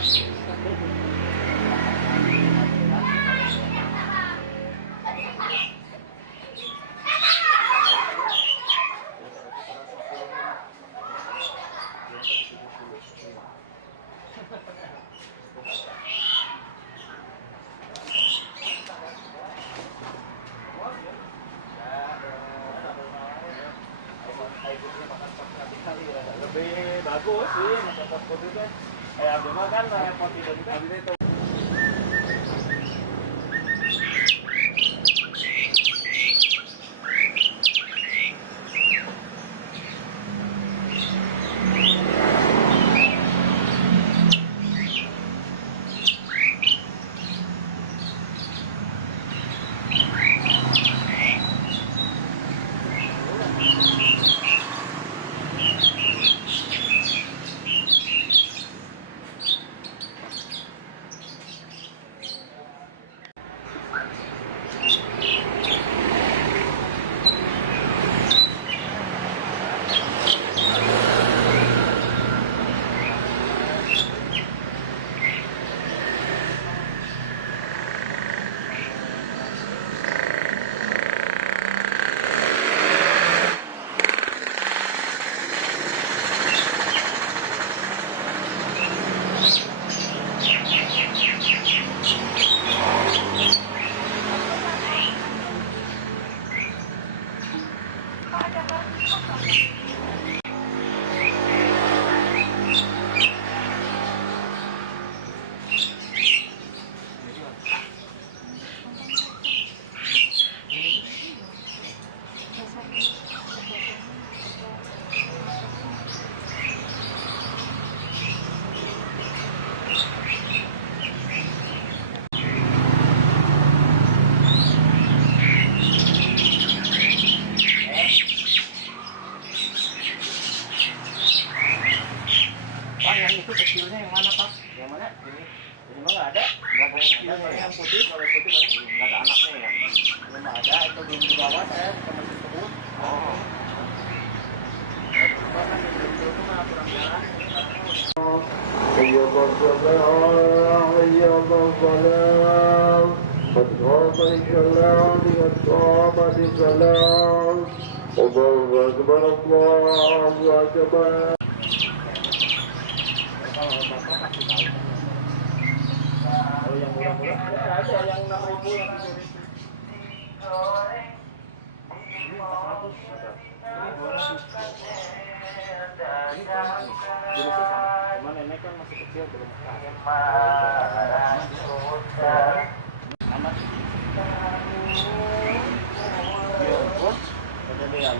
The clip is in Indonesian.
Lebih bagus sih makan fast food itu. Kayak Abdul kan repot itu. Itu kecilnya yang mana Pak? Yang mana? Ini mah nggak ada. Nggak ada kecilnya. Yang putih, kalau putih nggak ada anaknya ya. Belum ada, itu belum dibawa saya sama tersebut. Oh. Kalau bapak kasih tahu. Kalau yang murah-murah ada yang 6.000 yang 7.000. Ini 400 ada. Ini 200. Ini kan jenisnya sama. Cuma nenek kan masih kecil belum makan. Amat. Dia pun ada yang